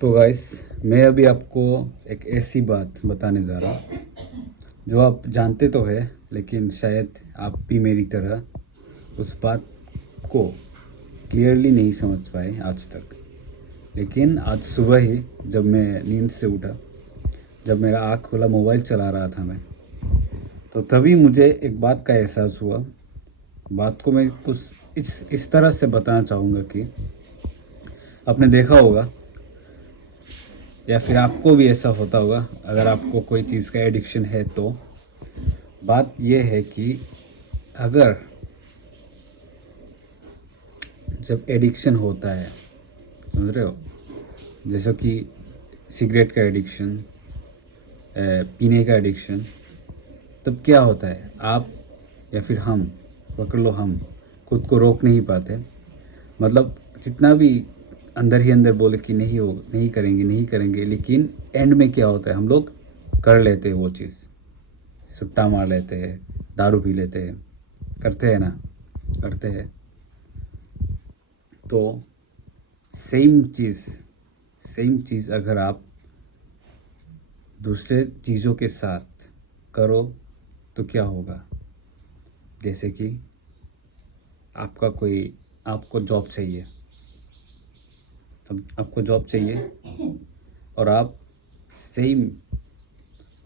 तो गाइस, मैं अभी आपको एक ऐसी बात बताने जा रहा हूँ जो आप जानते तो है, लेकिन शायद आप भी मेरी तरह उस बात को क्लियरली नहीं समझ पाए आज तक। लेकिन आज सुबह ही जब मैं नींद से उठा, जब मेरा आँख खुला, मोबाइल चला रहा था मैं, तो तभी मुझे एक बात का एहसास हुआ। बात को मैं कुछ इस तरह से बताना चाहूँगा कि आपने देखा होगा या फिर आपको भी ऐसा होता होगा, अगर आपको कोई चीज़ का एडिक्शन है तो बात यह है कि अगर जब एडिक्शन होता है, समझ रहे हो, जैसे कि सिगरेट का एडिक्शन, पीने का एडिक्शन, तब क्या होता है, आप या फिर हम, पकड़ लो, हम खुद को रोक नहीं पाते। मतलब जितना भी अंदर ही अंदर बोले कि नहीं करेंगे नहीं करेंगे, लेकिन एंड में क्या होता है, हम लोग कर लेते हैं वो चीज़। सुट्टा मार लेते हैं, दारू पी लेते हैं, करते हैं ना, करते हैं। तो सेम चीज़ अगर आप दूसरे चीज़ों के साथ करो तो क्या होगा। जैसे कि आपको जॉब चाहिए, तब आपको जॉब चाहिए और आप सेम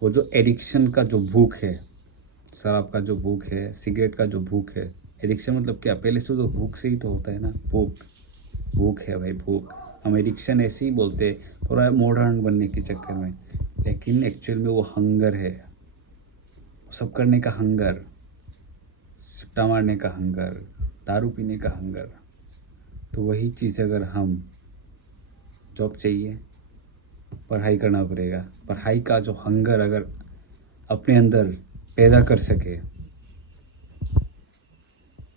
वो जो एडिक्शन का जो भूख है, शराब का जो भूख है, सिगरेट का जो भूख है, एडिक्शन मतलब क्या, पहले से तो भूख से ही तो होता है ना, भूख है भाई, भूख। हम एडिक्शन ऐसे ही बोलते हैं थोड़ा मॉडर्न बनने के चक्कर में, लेकिन एक्चुअल में वो हंगर है, सब करने का हंगर, सट्टा मारने का हंगर, दारू पीने का हंगर। तो वही चीज़ अगर हम, जॉब चाहिए, पढ़ाई करना पड़ेगा, पढ़ाई का जो हंगर अगर अपने अंदर पैदा कर सके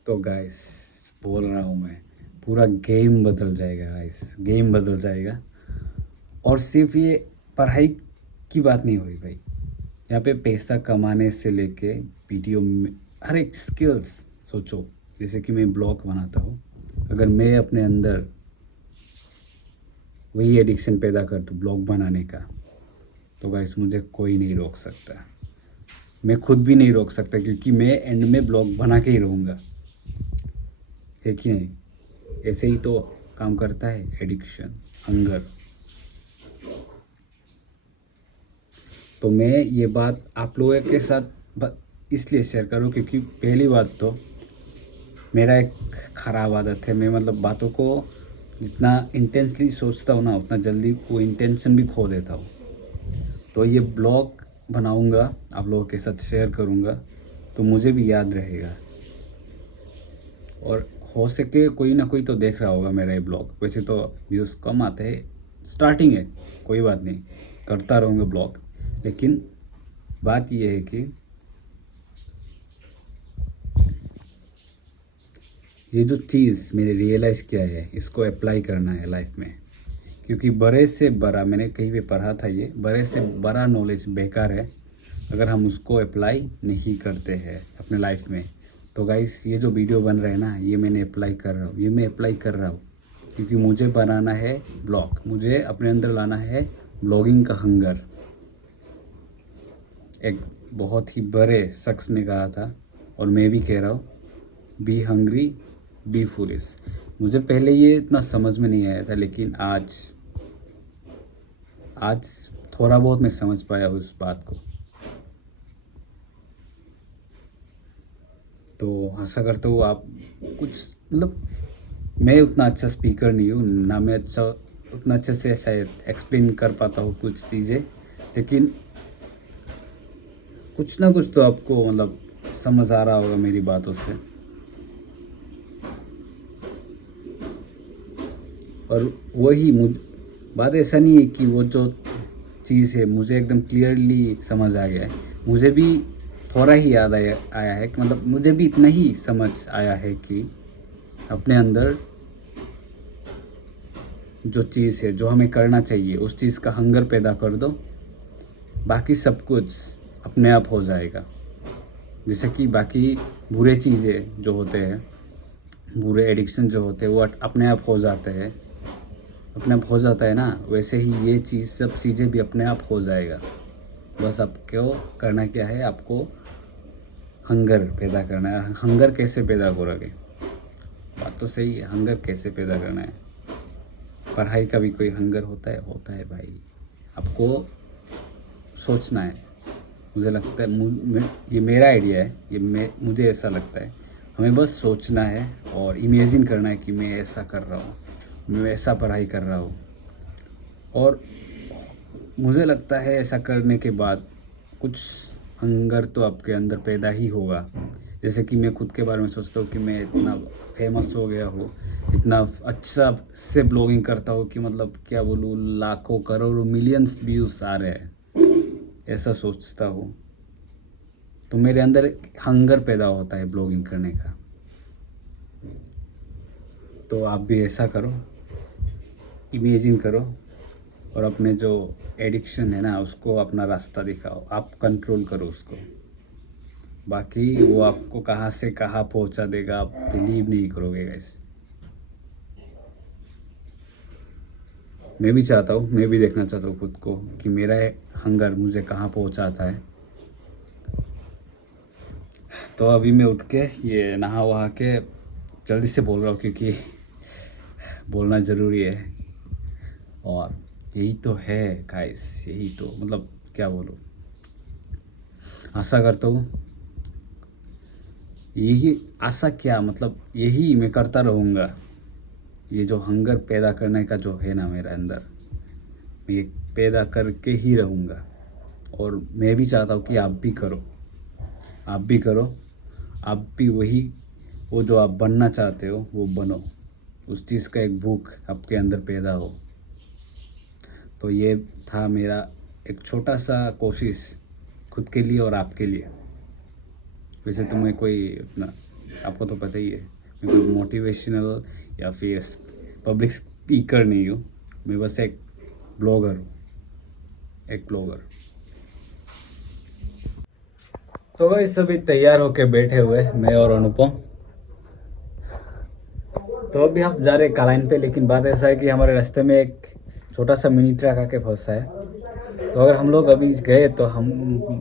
तो गाइस, बोल रहा हूँ मैं, पूरा गेम बदल जाएगा गाइस, गेम बदल जाएगा। और सिर्फ ये पढ़ाई की बात नहीं हुई भाई, यहाँ पे पैसा कमाने से लेके वीडियो में हर एक स्किल्स। सोचो, जैसे कि मैं ब्लॉग बनाता हूँ, अगर मैं अपने अंदर वही एडिक्शन पैदा कर दूँ ब्लॉग बनाने का, तो गाइस मुझे कोई नहीं रोक सकता, मैं खुद भी नहीं रोक सकता, क्योंकि मैं एंड में ब्लॉग बना के ही रहूँगा, है कि नहीं। ऐसे ही तो काम करता है एडिक्शन, हंगर। तो मैं ये बात आप लोगों के साथ इसलिए शेयर करूँ क्योंकि पहली बात तो मेरा एक ख़राब आदत है, मैं मतलब बातों को जितना इंटेंसली सोचता हूँ ना, उतना जल्दी वो इंटेंशन भी खो देता हूँ। तो ये ब्लॉग बनाऊँगा, आप लोगों के साथ शेयर करूँगा, तो मुझे भी याद रहेगा। और हो सके कोई ना कोई तो देख रहा होगा मेरा ये ब्लॉग। वैसे तो व्यूज़ कम आते हैं, स्टार्टिंग है, कोई बात नहीं, करता रहूँगा ब्लॉग। लेकिन बात ये है कि ये जो चीज़ मैंने रियलाइज़ किया है, इसको अप्लाई करना है लाइफ में, क्योंकि बड़े से बड़ा, मैंने कहीं पे पढ़ा था, ये बड़े से बड़ा नॉलेज बेकार है अगर हम उसको अप्लाई नहीं करते हैं अपने लाइफ में। तो गाइस, ये जो वीडियो बन रहा है ना, ये मैंने अप्लाई कर रहा हूँ, ये मैं अप्लाई कर रहा हूँ क्योंकि मुझे बनाना है ब्लॉग, मुझे अपने अंदर लाना है ब्लॉगिंग का हंगर। एक बहुत ही बड़े शख्स ने कहा था और मैं भी कह रहा हूँ, बी हंग्री बी फूलिश। मुझे पहले ये इतना समझ में नहीं आया था, लेकिन आज थोड़ा बहुत मैं समझ पाया उस बात को। तो आशा करता हूँ आप कुछ, मतलब मैं उतना अच्छा स्पीकर नहीं हूँ ना, मैं उतना अच्छे से शायद एक्सप्लेन कर पाता हूँ कुछ चीज़ें, लेकिन कुछ ना कुछ तो आपको मतलब समझ आ रहा होगा मेरी बातों से। और वही बात ऐसा नहीं है कि वो जो चीज़ है मुझे एकदम क्लियरली समझ आ गया है, मुझे भी थोड़ा ही याद आया है कि मतलब मुझे भी इतना ही समझ आया है कि अपने अंदर जो चीज़ है, जो हमें करना चाहिए, उस चीज़ का हंगर पैदा कर दो, बाकी सब कुछ अपने आप हो जाएगा। जैसे कि बाकी बुरे चीज़ें जो होते हैं, बुरे एडिक्शन जो होते हैं, वो अपने आप हो जाते हैं अपने आप हो जाता है ना, वैसे ही ये चीज़ सब चीज़ें भी अपने आप हो जाएगा। बस आपको करना क्या है, आपको हंगर पैदा करना है। हंगर कैसे पैदा करोगे? बात तो सही है, हंगर कैसे पैदा करना है? पढ़ाई का भी कोई हंगर होता है भाई। आपको सोचना है। मुझे लगता है ये मेरा आइडिया है, मुझे ऐसा लगता है, हमें बस सोचना है और इमेजिन करना है कि मैं ऐसा कर रहा हूँ, मैं ऐसा पढ़ाई कर रहा हूँ। और मुझे लगता है ऐसा करने के बाद कुछ हंगर तो आपके अंदर पैदा ही होगा। जैसे कि मैं खुद के बारे में सोचता हूँ कि मैं इतना फेमस हो गया हूँ, इतना अच्छा से ब्लॉगिंग करता हूँ कि मतलब क्या बोलूँ, लाखों करोड़ों मिलियंस व्यूज़ आ रहे हैं, ऐसा सोचता हूँ। तो मेरे अंदर हंगर पैदा होता है ब्लॉगिंग करने का। तो आप भी ऐसा करो, इमेजिन करो और अपने जो एडिक्शन है ना उसको अपना रास्ता दिखाओ, आप कंट्रोल करो उसको। बाकी वो आपको कहाँ से कहाँ पहुँचा देगा आप बिलीव नहीं करोगे गाइस। मैं भी चाहता हूँ, मैं भी देखना चाहता हूँ खुद को कि मेरा हंगर मुझे कहाँ पहुँचाता है। तो अभी मैं उठ के ये नहा वहा के जल्दी से बोल रहा हूँ क्योंकि बोलना ज़रूरी है। और यही तो है गाइस, यही तो मतलब क्या बोलूँ, आशा करता हूँ यही, आशा क्या मतलब यही मैं करता रहूँगा। ये जो हंगर पैदा करने का जो है ना मेरे अंदर, मैं ये पैदा करके ही रहूँगा। और मैं भी चाहता हूँ कि आप भी करो, आप भी करो, आप भी वो जो आप बनना चाहते हो वो बनो, उस चीज़ का एक भूख आपके अंदर पैदा हो। तो ये था मेरा एक छोटा सा कोशिश खुद के लिए और आपके लिए। वैसे तो मैं कोई अपना, आपको तो पता ही है, मैं कोई मोटिवेशनल या फिर पब्लिक स्पीकर नहीं हूँ, मैं बस एक ब्लॉगर हूँ, एक ब्लॉगर। तो भाई सभी तैयार होके बैठे हुए मैं और अनुपम। तो अभी हम जा रहे कालाइन पे, लेकिन बात ऐसा है कि हमारे रास्ते में एक छोटा सा मिनी ट्रक आके फंसा है। तो अगर हम लोग अभी गए तो हम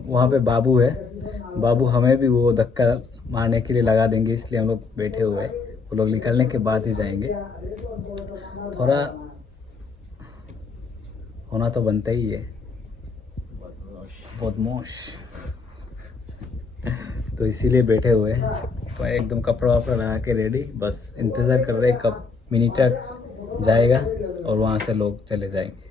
वहाँ पे बाबू है, बाबू हमें भी वो धक्का मारने के लिए लगा देंगे, इसलिए हम लोग बैठे हुए हैं। वो लोग निकलने के बाद ही जाएंगे। थोड़ा होना तो बनता ही है, बदमाश। तो इसीलिए बैठे हुए हैं। तो एकदम कपड़ा वपड़ा लगा के रेडी, बस इंतज़ार कर रहे हैं कब मिनी ट्रक जाएगा और वहाँ से लोग चले जाएंगे।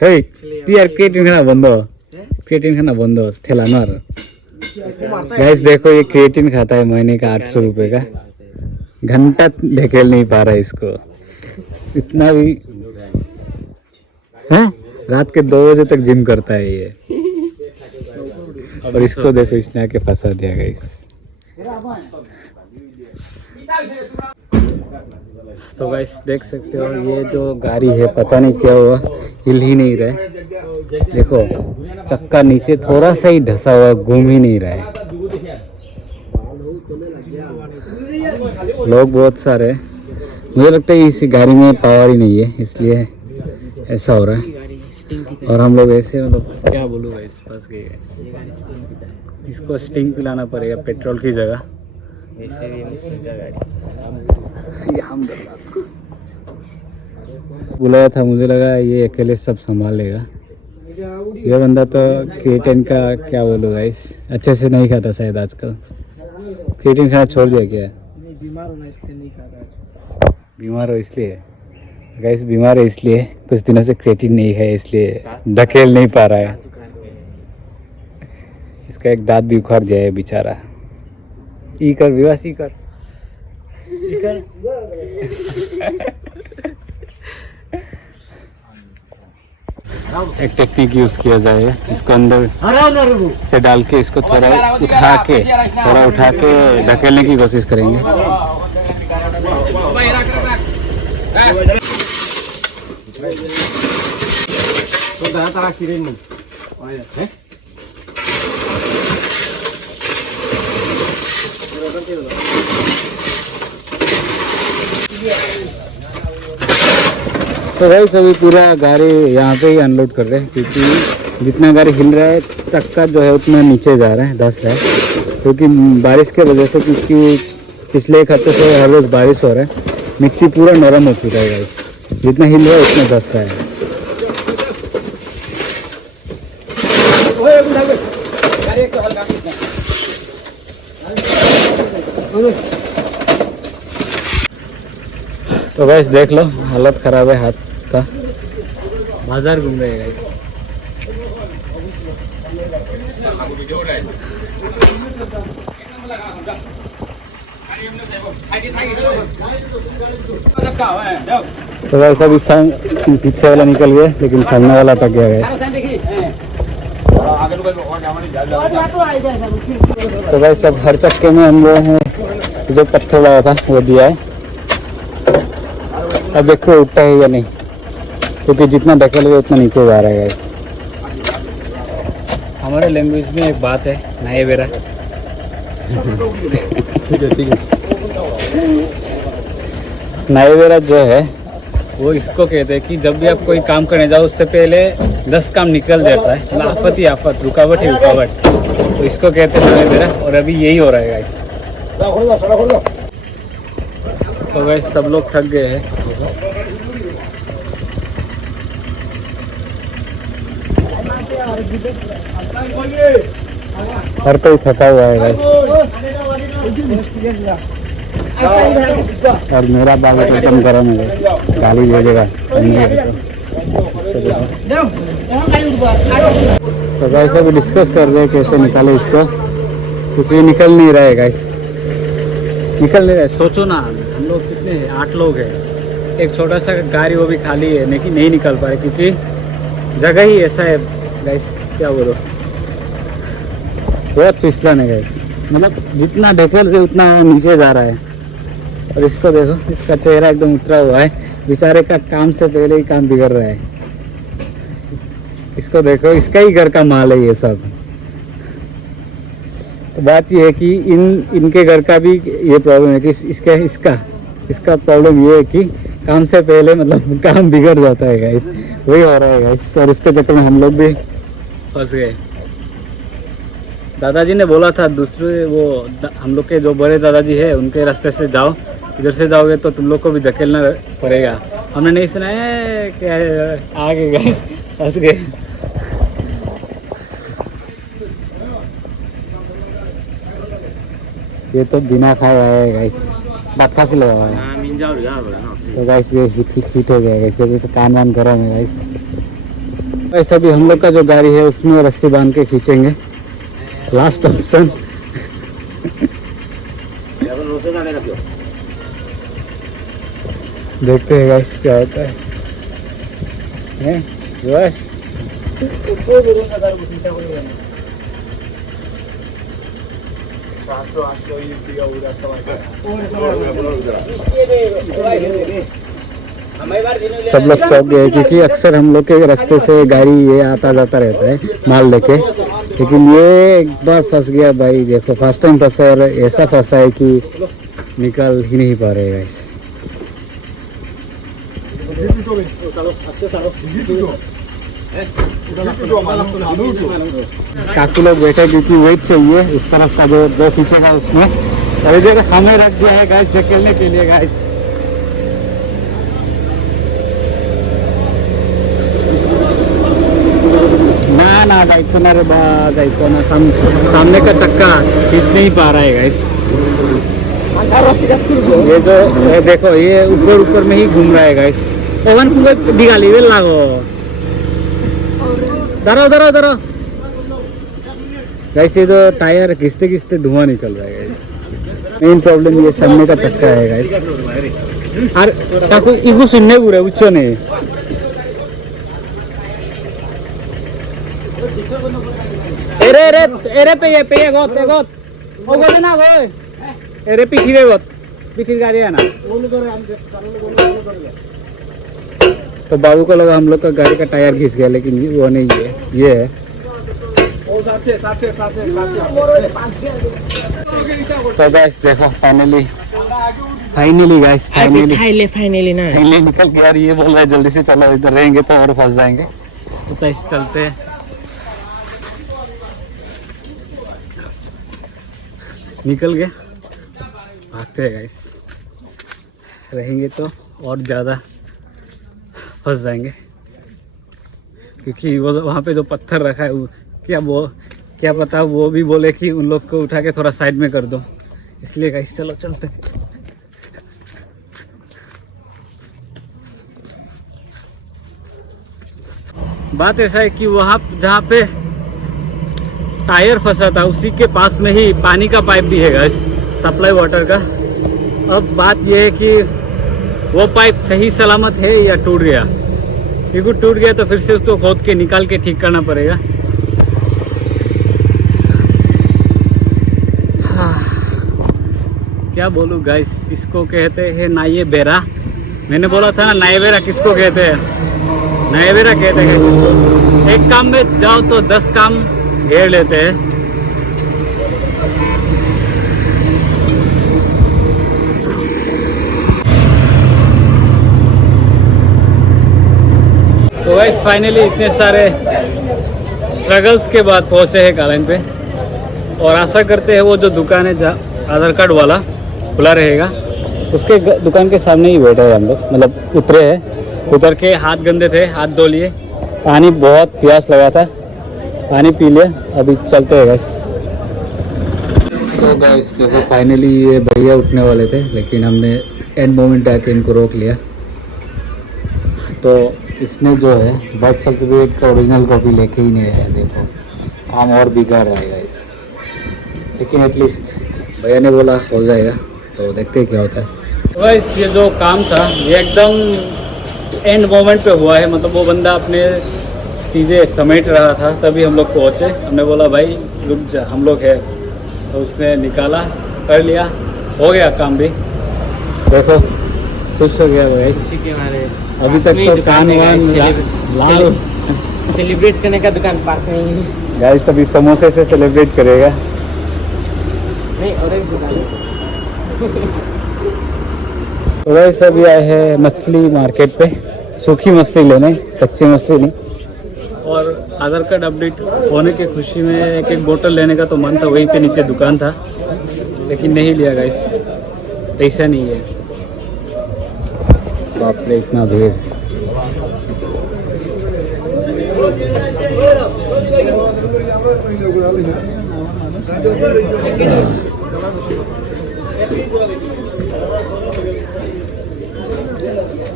Hei, tiar क्रिएटिन खाना बंद हो, क्रिएटिन खाना बंद हो, ठेला मार। गाइस देखो ये क्रिएटिन खाता है महीने का 800 रुपये का, घंटा ढकेल नहीं पा रहा है इसको, इतना भी है। रात के 2 बजे तक जिम करता है ये, और इसको देखो इसने आके फंसा दिया गाइस। तो गाइस देख सकते हो ये जो गाड़ी है पता नहीं क्या हुआ, हिल ही नहीं रहा है। देखो चक्का नीचे थोड़ा सा ही धसा हुआ, घूम ही नहीं रहा है। लोग बहुत सारे हैं, मुझे लगता है इस गाड़ी में पावर ही नहीं है इसलिए ऐसा हो रहा है। और हम लोग ऐसे मतलब क्या बोलूँ गाइस, फंस गए। इसको स्टिंग पिलाना पड़ेगा पेट्रोल की जगह। वैसे भी हम बुलाया था, मुझे लगा ये अकेले सब संभाल लेगा। ये बंदा तो क्रिएटिन का क्या बोलूँ गाइस, अच्छे से नहीं खाता शायद आजकल। क्रिएटिन खाना छोड़ दिया क्या? बीमार होना इसलिए नहीं खाता। बीमार हो इसलिए गाइस, बीमार है इसलिए कुछ दिनों से क्रिएटिन नहीं है, इसलिए ढकेल नहीं पा रहा है। इसका एक दांत भी उखाड़ गया है बेचारा। ई कर विवास, ई कर, ई कर। एक टेक्निक यूज किया जाए, इसको अंदर से डाल के इसको थोड़ा उठा के ढकेलने की कोशिश करेंगे। तारा किरेन नहीं है तो भाई सभी पूरा गाड़ी यहाँ पे ही अनलोड कर रहे हैं, क्योंकि जितना गाड़ी हिल रहा है चक्का जो है उतना नीचे जा रहा है, धंस रहा है, क्योंकि बारिश के वजह से, क्योंकि पिछले एक हफ्ते से हर रोज़ बारिश हो रहा है, मिट्टी पूरा नरम हो चुका है गाइस, जितना हिल रहा है उतना धंस रहा है। तो गाइस देख लो, हालत ख़राब है हाथ का, बाजार घूम रहे हैं गाइस। तो गाइस अभी पीछे वाला निकल गया, लेकिन सामने वाला अटक गया गाइस। तो गाइस अब हर चक्के में हम लोगों ने जो पत्थर लगा था वो दिया है, अब देखो उठता है या नहीं, क्योंकि जितना ढकेल है उतना नीचे जा रहा है गाइस। हमारे लैंग्वेज में एक बात है, नाये बेरा। नाये बेरा जो है वो इसको कहते हैं कि जब भी आप कोई काम करने जाओ उससे पहले 10 काम निकल जाता है, मतलब आफत ही आफत, रुकावट ही रुकावट, तो इसको कहते हैं नाये बेरा। और अभी यही हो रहा है गाइस। तो गाइस सब लोग थक गए हैं, हर कोई थका हुआ है गाइस। और मेरा बाल खत्म करा मेरे, गाली दे देगा। तो गाइस अभी डिस्कस कर रहे हैं कैसे निकाले इसको, क्योंकि निकल नहीं रहा है गाइस, निकल नहीं रहा है। सोचो ना, हम लोग कितने हैं, 8 लोग हैं, एक छोटा सा गाड़ी वो भी खाली है, लेकिन नहीं निकल पा रहे, क्योंकि जगह ही ऐसा है गाइस, क्या बोलो, बहुत फिसलन है गाइस, मतलब जितना ढकेल रहे उतना नीचे जा रहा है। और इसको देखो, इसका चेहरा एकदम उतरा हुआ है, बेचारे का काम से पहले ही काम बिगड़ रहा है। इसको देखो, इसका ही घर का माल है ये सब। तो बात ये है कि इनके घर का भी ये प्रॉब्लम है कि इसका प्रॉब्लम ये है कि काम से पहले मतलब काम बिगड़ जाता है गाइस, वही हो रहा है गाइस। और इसके चक्कर में हम लोग भी फंस गए। दादाजी ने बोला था दूसरे वो हम लोग के जो बड़े दादाजी है उनके रास्ते से जाओ, इधर से जाओगे तो तुम लोग को भी धकेलना पड़ेगा। हमने नहीं सुना है, क्या आ गए गाइस, फंस गए। ये तो बिना खाए आया है गाइस, बात खासी लगा हुआ है। तो गाइस ये हिट हो गया गाइस, देखो इसे कान वान करा है गाइस। वैसे अभी हम लोग का जो गाड़ी है उसमें रस्सी बांध के खींचेंगे, लास्ट ऑप्शन। देखते हैं गाइस क्या होता है। बस सब लोग चौंक गए, क्योंकि अक्सर हम लोग के रास्ते से गाड़ी ये आता जाता रहता है माल लेके, लेकिन ये एक बार फंस गया भाई। देखो फर्स्ट टाइम फंसा, और ऐसा फंसा है कि निकल ही नहीं पा रहे गाइस। काकू लोग बैठे, क्योंकि वेट चाहिए इस तरफ का जो पीछे का उसमें, और इधर हमें रख दिया है गाइस धकेलने के लिए गाइस। ना दायित्व ना रे बा, दायित्व ना, सामने का चक्का खींच नहीं पा रहा है गाइस। ये जो ये देखो, ये ऊपर में ही घूम रहा है गाइस। ओवन को दिगाली वेल लागो, दरो गाइस। ये जो टायर घिसते घिसते धुआं निकल रहा है गाइस। मेन प्रॉब्लम ये सामने का चक्का है गाइस। और काकू इगु सुनने पूरे उच्च नहीं, एरे पे ये गोत ओ गोत ना गो एरे पिखिरे गोत पीछे गाड़ी है ना। बोलो करे हम चालू बोलो करे। तो बाबू को लगा हम लोग का गाड़ी का टायर घिस गया, लेकिन वो नहीं है, ये है। ओ साथे तो गाइस देखो फाइनली गाइस फाइनली ना फाइनली निकल गया। और ये बोल रहा है जल्दी से चलो, इधर रहेंगे तो और फंस जाएंगे। तो ऐसे चलते हैं, निकल गए, भागते हैं गाइस। रहेंगे तो और ज़्यादा फंस जाएंगे, क्योंकि वो वहाँ पे जो पत्थर रखा है क्या पता वो भी बोले कि उन लोग को उठा के थोड़ा साइड में कर दो, इसलिए गाइस चलो चलते हैं। बात ऐसा है कि वहाँ जहाँ पे टायर फंसा था उसी के पास में ही पानी का पाइप भी है गाइस, सप्लाई वाटर का। अब बात यह है कि वो पाइप सही सलामत है या टूट गया, क्योंकि टूट गया तो फिर से उसको खोद के निकाल के ठीक करना पड़ेगा। क्या बोलूँ गाइस, इसको कहते हैं नाये बेरा। मैंने बोला था ना नाये बेरा किसको कहते हैं, नाये बेरा कहते हैं इसको। एक काम में जाओ तो 10 काम घेर लेते हैं। तो गाइस फाइनली इतने सारे स्ट्रगल्स के बाद पहुंचे हैं कालाइन पे, और आशा करते हैं वो जो दुकान है जहाँ आधार कार्ड वाला खुला रहेगा, उसके दुकान के सामने ही बैठे हैं हम लोग। मतलब उतरे हैं, उतर के हाथ गंदे थे, हाथ धो लिए, पानी बहुत प्यास लगा था, पानी पी लिया, अभी चलते हैं गाइस। तो गाइस देखो फाइनली ये भैया उठने वाले थे, लेकिन हमने एंड मोमेंट आके इनको रोक लिया। तो इसने जो है बर्थ सर्टिफिकेट का ओरिजिनल कॉपी लेके ही नहीं आया। देखो काम और बिगड़ रहा है गाइस, लेकिन एटलीस्ट भैया ने बोला हो जाएगा, तो देखते हैं क्या होता है। तो गाइस ये जो काम था ये एकदम एंड मोमेंट पे हुआ है। मतलब वो बंदा अपने चीज़ें समेट रहा था, तभी हम लोग पहुँचे। हमने बोला भाई रुक जा, हम लोग है, तो उसने निकाला, कर लिया, हो गया काम भी। देखो खुश हो गया भाई। इसी के हमारे अभी तक तो कान वान लाल सेलिब्रेट करने का दुकान पास में ही है। गाइस अभी समोसे से सेलिब्रेट करेगा। नहीं और एक दुकान है। तो गाइस अभी आए हैं मछली मार्केट पे, सूखी मछली लेने, कच्ची मछली नहीं। और आधार कार्ड अपडेट होने की खुशी में एक बोतल लेने का तो मन था, वहीं पे नीचे दुकान था, लेकिन नहीं लिया गाइस, पैसा नहीं है। बाप रे इतना भीड़।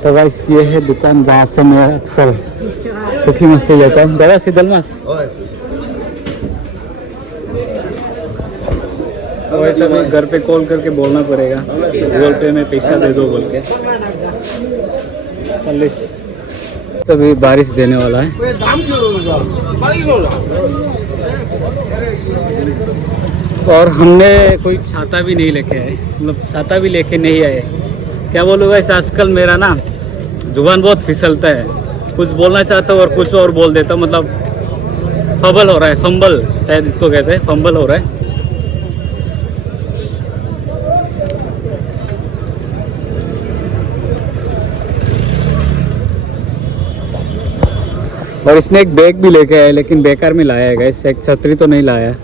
तो गाइस ये है दुकान जहाँ से मैं अक्सर सूखी मछली लेता हूँ। दादा सीधल मास वैसा भी घर पे कॉल करके बोलना पड़ेगा, गूगल पे में पैसा दे दो बोल के। 40 सभी बारिश देने वाला है। और हमने कोई छाता भी नहीं लेके आए, मतलब छाता भी लेके नहीं आए। क्या बोलूँगा, इस आजकल मेरा ना जुबान बहुत फिसलता है, कुछ बोलना चाहता हूँ और कुछ और बोल देता हूँ। मतलब फंबल हो रहा है, फंबल शायद इसको कहते हैं, फंबल हो रहा है। और इसने एक बैग भी लेके आया, लेकिन बेकार में लाया है गाइस, एक छतरी तो नहीं लाया।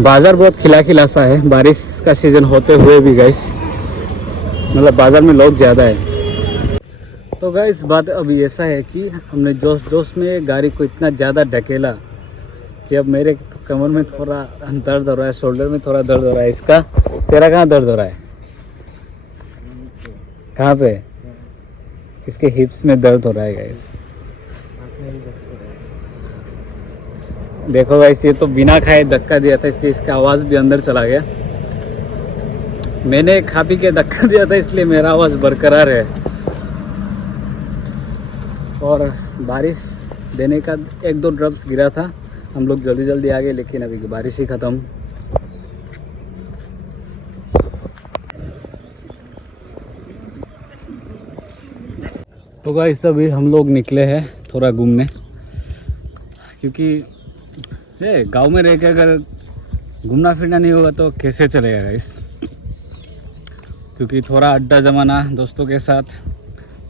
बाजार बहुत खिला खिला सा है, बारिश का सीजन होते हुए भी गाइस, मतलब बाजार में लोग ज़्यादा है। तो गाइस बात अभी ऐसा है कि हमने जोश जोश में गाड़ी को इतना ज़्यादा ढकेला कि अब मेरे कमर में थोड़ा दर्द हो रहा है, शोल्डर में थोड़ा दर्द हो रहा है। इसका तेरा कहाँ दर्द हो रहा है? कहाँ पे? इसके हिप्स में दर्द हो रहा है गाइस। देखो गाइस ये तो बिना खाए धक्का दिया था, इसलिए इसका आवाज़ भी अंदर चला गया। मैंने खा पी के धक्का दिया था, इसलिए मेरा आवाज़ बरकरार है। और बारिश देने का 1-2 ड्रॉप्स गिरा था, हम लोग जल्दी जल्दी आ गए, लेकिन अभी बारिश ही ख़त्म। तो गाइस अभी हम लोग निकले हैं थोड़ा घूमने, क्योंकि ये गांव में रह के अगर घूमना फिरना नहीं होगा तो कैसे चलेगा गाइस। क्योंकि थोड़ा अड्डा जमाना दोस्तों के साथ,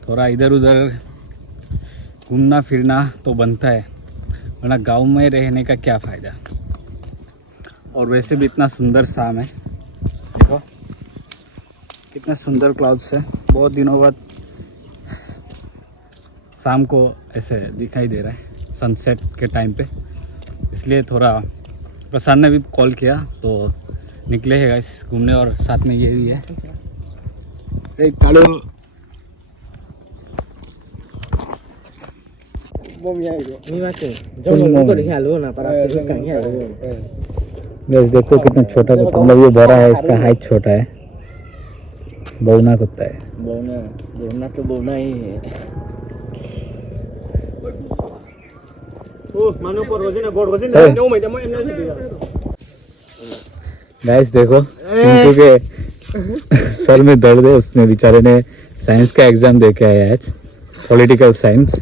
थोड़ा इधर उधर घूमना फिरना तो बनता है, वरना गांव में रहने का क्या फ़ायदा। और वैसे भी इतना सुंदर शाम है, देखो कितना सुंदर क्लाउड्स है। बहुत दिनों बाद शाम को ऐसे दिखाई दे रहा है सनसेट के टाइम पे, इसलिए थोड़ा प्रसाद ने भी कॉल किया तो निकले हैं गाइस घूमने। और साथ में ये भी है एक Kalu Ni mate. Jangan lupa dia halu na para sih kan ya. Guys देखो कितना छोटा कुत्ता, मतलब ये बड़ा है, इसका हाइट छोटा है, बौना कुत्ता है। Bona tu bona ही ओ मानो पर रोजे ना गोड़ रोजे ना नो मैं दम एने से दिया गाइस देखो टिंकू के सर में दर्द है, उसने बेचारे ने साइंस का एग्जाम दे के आया है आज, पॉलिटिकल साइंस।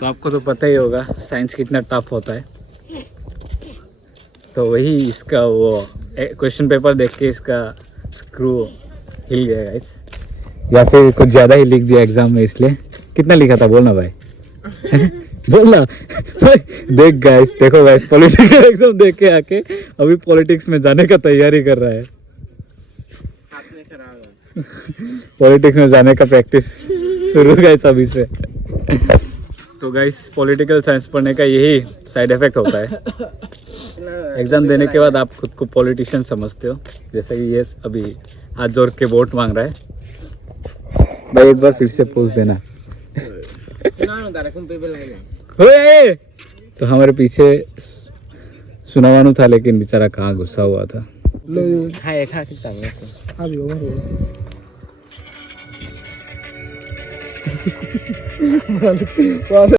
तो आपको तो पता ही होगा साइंस कितना टफ होता है, तो वही इसका वो क्वेश्चन पेपर देख के इसका स्क्रू हिल गया गाइस, या फिर कुछ ज़्यादा ही लिख दिया एग्जाम में, इसलिए। कितना लिखा था बोलना भाई बोलना देख गाइस, देखो गाइस पॉलिटिकल एग्जाम देख के आके अभी पॉलिटिक्स में जाने का तैयारी कर रहा है। पॉलिटिक्स में जाने का प्रैक्टिस शुरू गाइस अभी से। तो गाइस पॉलिटिकल साइंस पढ़ने का यही साइड इफेक्ट होता है, एग्जाम देने के बाद आप खुद को पॉलिटिशियन समझते हो, जैसे कि ये अभी हाथ जोड़ के वोट मांग रहा है। भाई एक बार फिर से पूछ देना। ओए! तो हमारे पीछे सुनावानू था, लेकिन बेचारा कहाँ गुस्सा हुआ था। Hai kha kita ni.